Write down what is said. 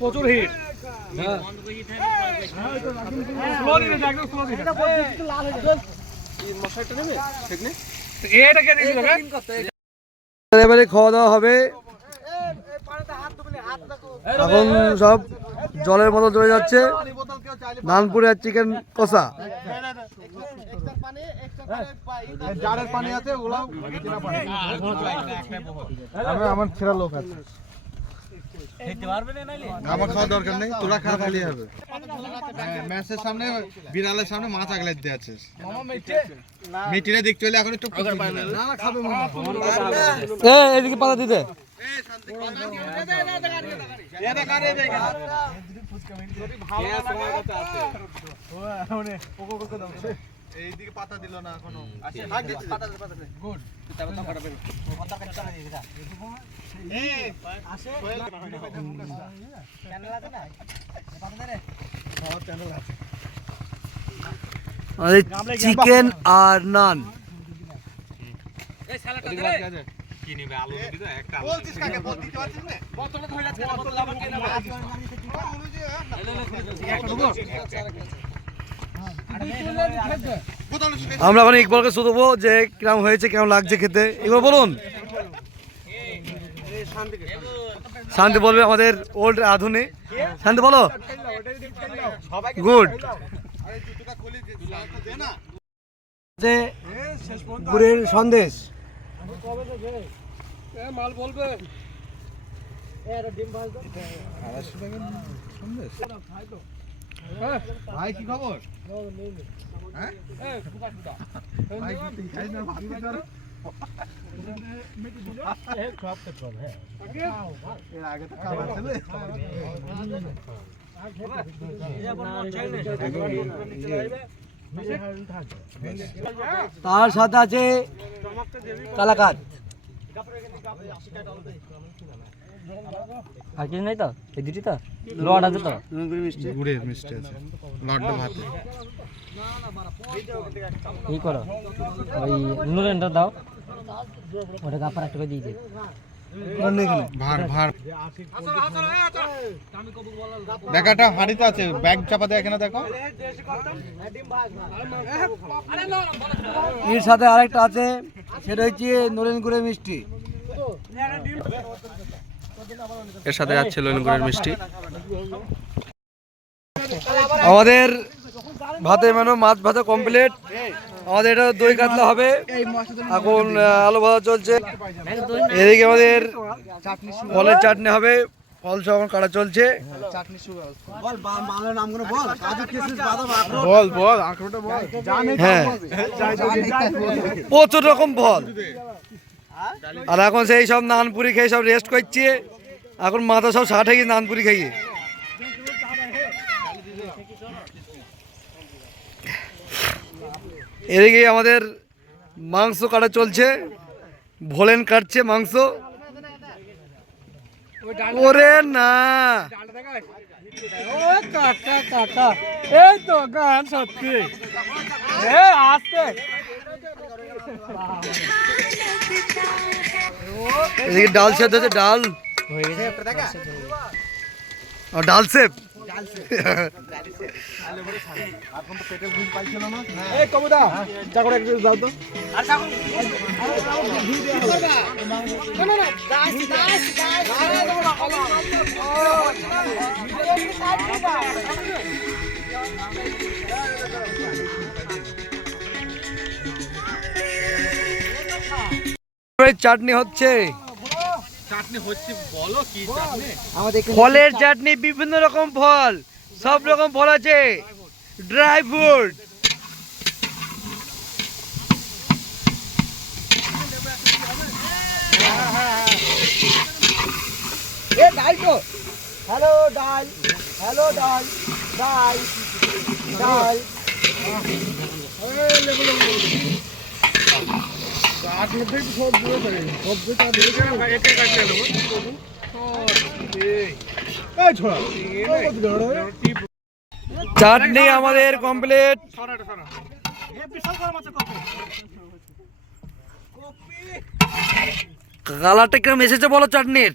প্রচুর হিট। এবারে খাওয়া দাওয়া হবে। এখন সব জলের মতো চলে যাচ্ছে। নানপুরের চিকেন কষা। আমার ছেড়া লোক আছে, আমার খাওয়া দরকার নেই, তোরা খা খালি হবে। ম্যাচের সামনে বিড়ালের সামনে মাছ আগলে দিয়ে আছিস। মিটিনে দেখতে হলে এখন একটু এদিকে পাতা দিতে এইদিকে পাতা দিল না এখনো। চিকেন আর নান। আমরা এখন ইকবালকে শুধবো যে কিরম হয়েছে, কেমন লাগছে খেতে। এবার বলুন, শান্তি বলবে আমাদের ওল্ড আধুনিক। শান্তি বলো। গুড। গুড়ের সন্দেশ। মাল বলবে ভাই কি খবর? তার সাথে আছে কালাকাত। আর কিছু নেই তো? এই দুটি তো লড আছে তো, গুড়ের মিষ্টি আছে, লড্ডা ভাতে। এই করো, ওই নুরেনটা দাও, ওটা গাপার একটা করে দিয়ে দে। ভার ভার দেখাটা হাড়িতে আছে, ব্যাগ চাপা দেয় এখানে দেখো। এর সাথে আরেকটা আছে, সেটা হচ্ছে নলেন গুড়ের মিষ্টি। এর সাথে যাচ্ছে নলেন গুড়ের মিষ্টি। আমাদের ভাতের মেনু, মাছ ভাজা কমপ্লিট। আমাদের এটা দই কাতলা হবে, এখন আলু ভাজা চলছে। এদিকে আমাদের ফলের চাটনি হবে, ফল সব এখন কাটা চলছে। হ্যাঁ, প্রচুর রকম ফল। আর এখন সেই সব নানপুরি খেয়ে সব রেস্ট করছে। এখন মাথা সব ষাট হয়ে গিয়ে নানপুরি খাইয়ে। এদিকে আমাদের মাংস কাটা চলছে, ভোলেন কাটছে মাংস। ওরে না, এই তো গান সত্যি। এদিকে ডাল সেদ্ধ হচ্ছে, ডাল ডাল সেপ। চাটনি হচ্ছে, ফলের চাটনি, বিভিন্ন রকম ফল, সব রকম ফল আছে, ড্রাই ফ্রুট। হ্যালো ডাল, হ্যালো ডাল, ডাল ডাল। চাটনি আমাদের কমপ্লিট। কালারটা কিরম এসেছে বলো চাটনির?